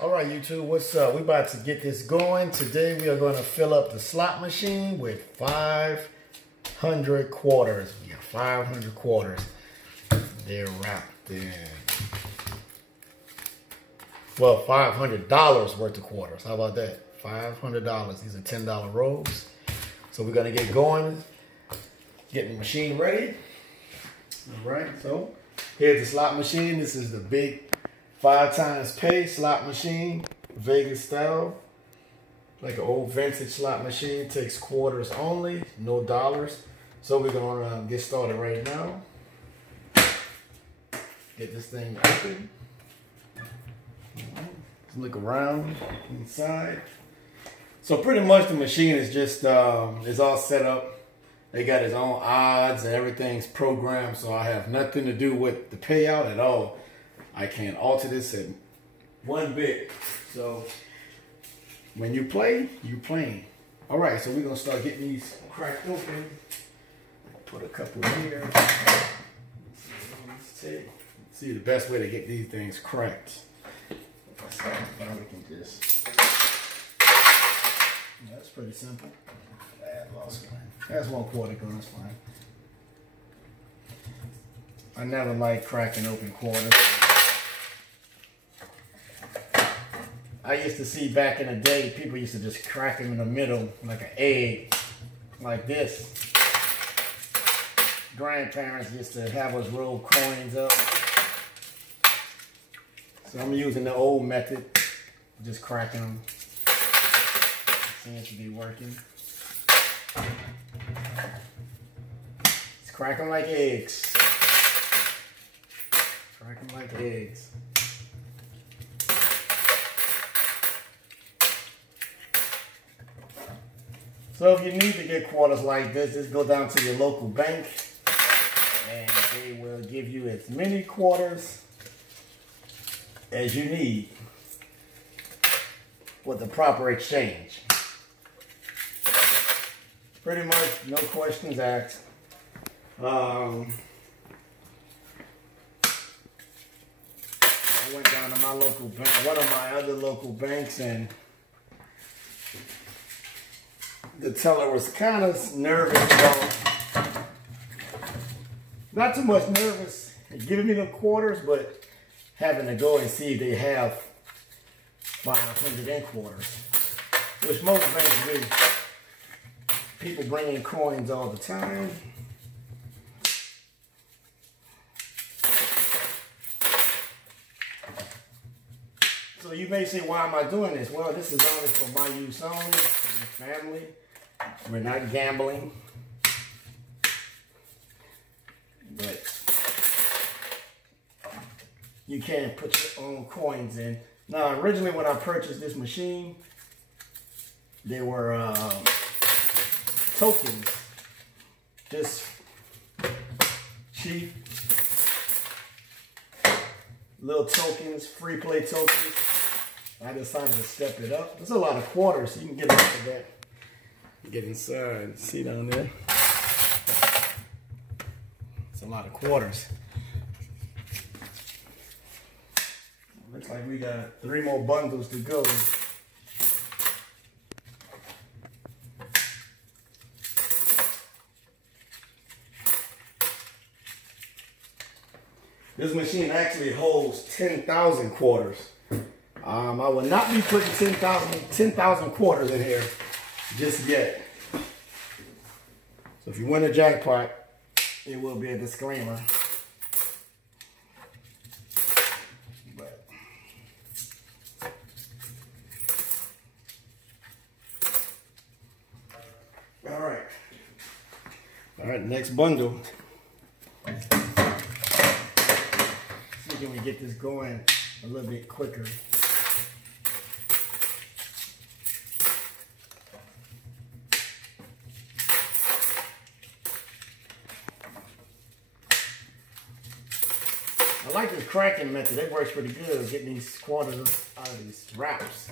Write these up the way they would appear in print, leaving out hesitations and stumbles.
All right, YouTube, what's up? We're about to get this going. Today we are going to fill up the slot machine with 500 quarters. We got 500 quarters. They're wrapped in, well, $500 worth of quarters. How about that? $500. These are $10 rolls. So we're going to get going, getting the machine ready. All right, so here's the slot machine. This is the big 5 times pay slot machine, Vegas style, like an old vintage slot machine. Takes quarters only, no dollars. So we're gonna get started right now. Get this thing open. Let's look around inside. So pretty much the machine is just it's all set up. They got its own odds and everything's programmed, so I have nothing to do with the payout at all. I can't alter this in one bit. So when you play, you're playing. All right, so we're gonna start getting these cracked open. Put a couple here. See the best way to get these things cracked. Now we can just. That's pretty simple. I lost one. That's 1/4 gun. That's fine. I never like cracking open quarters. I used to see back in the day, people used to just crack them in the middle like an egg, like this. Grandparents used to have us roll coins up. So I'm using the old method, just cracking them. Seems to be working. Just crack them like eggs. Crack them like eggs. So if you need to get quarters like this, just go down to your local bank and they will give you as many quarters as you need with the proper exchange. Pretty much no questions asked. I went down to my local bank, one of my other local banks, and the teller was kind of nervous, not too much nervous giving me the quarters, but having to go and see if they have 500 in quarters, which most banks do. People bring in coins all the time. So you may say, why am I doing this? Well, this is only for my use only, and family. We're not gambling. But you can put your own coins in. Now, originally when I purchased this machine, they were tokens. Just cheap little tokens, free play tokens. I decided to step it up. There's a lot of quarters, so you can get into that. Get inside. See down there? It's a lot of quarters. Looks like we got 3 more bundles to go. This machine actually holds 10,000 quarters. I will not be putting 10,000 quarters in here just yet. So if you win a jackpot, it will be a disclaimer. But all right, next bundle. See, can we get this going a little bit quicker? I like this cracking method. It works pretty good, getting these quarters out of these wraps.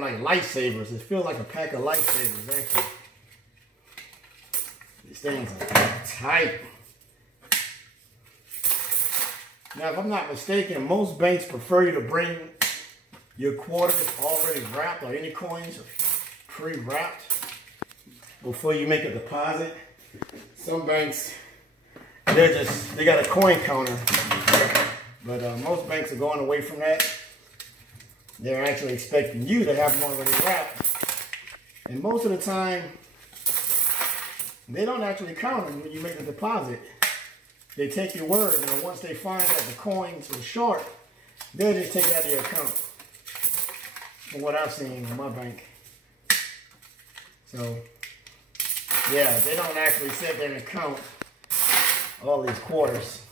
them like lifesavers. It feels like a pack of lifesavers, actually. These things are tight. Now, if I'm not mistaken, most banks prefer you to bring your quarters already wrapped, or any coins pre-wrapped before you make a deposit. Some banks, they got a coin counter, but most banks are going away from that. They're actually expecting you to have them already wrapped. And most of the time, they don't actually count them when you make the deposit. They take your word, and once they find that the coins are short, they'll just take it out of your account. From what I've seen in my bank. So, yeah, they don't actually sit there and count all these quarters.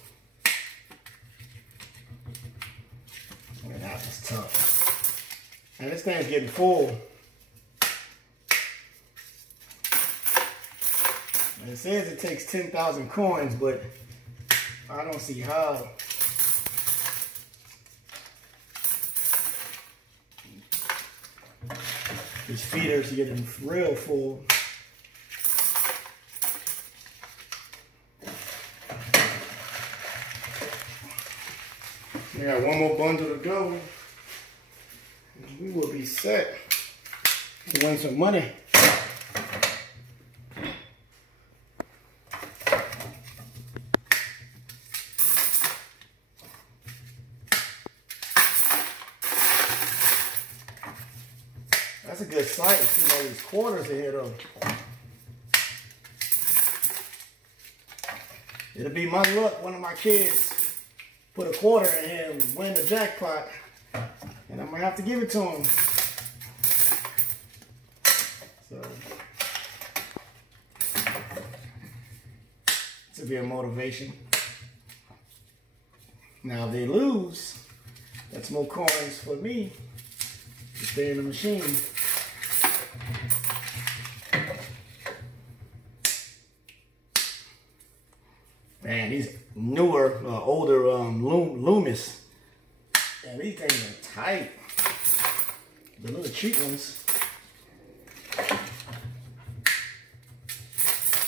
Man, that was tough. And this thing's getting full. And it says it takes 10,000 coins, but I don't see how. These feeders are getting real full. We got one more bundle to go. And we will be set to win some money. That's a good sight, seeing all these quarters in here though. It'll be my luck, one of my kids put a quarter in here and win the jackpot, and I'm gonna have to give it to him. So, this will be a motivation. Now if they lose, that's more coins for me to stay in the machine. Man, these newer, older Loomis, man, these things are tight. The little cheap ones,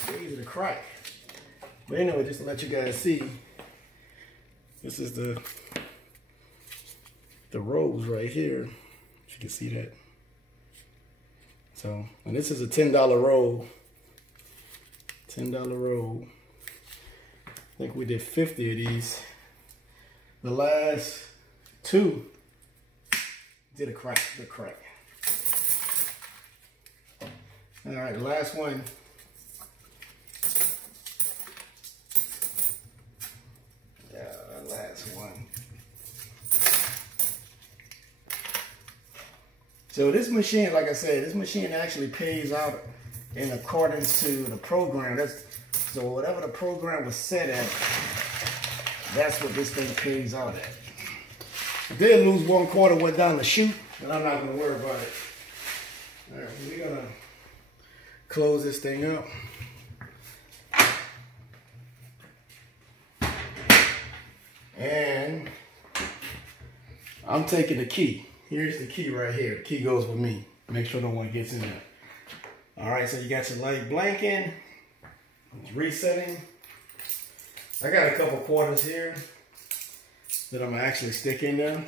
they're easy to crack. But anyway, just to let you guys see, this is the rolls right here. If you can see that. So, and this is a $10 roll. $10 roll. I think we did 50 of these. The last two did a crack, good crack. All right, the last one. Yeah, the last one. So this machine, like I said, this machine actually pays out in accordance to the program. So whatever the program was set at, that's what this thing pays out at. I did lose one quarter, went down the chute, but I'm not going to worry about it. All right, we're going to close this thing up. And I'm taking the key. Here's the key right here. The key goes with me. Make sure no one gets in there. All right, so you got your light blinking. It's resetting. I got a couple quarters here that I'm gonna actually stick in there.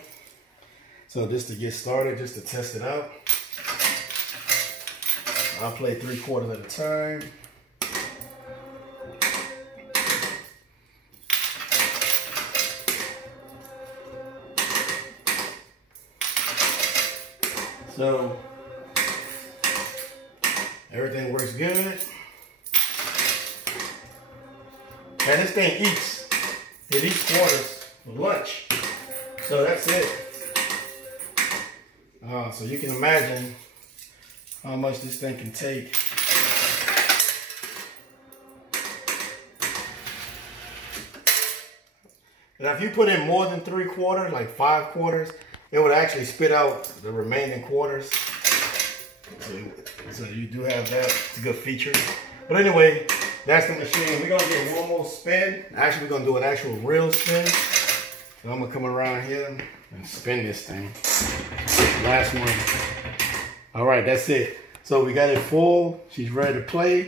So just to get started, just to test it out. I'll play 3 quarters at a time. So everything works good. And this thing it eats quarters for lunch. So that's it. So you can imagine how much this thing can take. Now if you put in more than 3 quarters, like 5 quarters, it would actually spit out the remaining quarters. So you do have that. It's a good feature. But anyway, that's the machine. We're gonna get one more spin. Actually, we're gonna do an actual real spin. So I'm gonna come around here and spin this thing. Last one. All right, that's it. So we got it full. She's ready to play.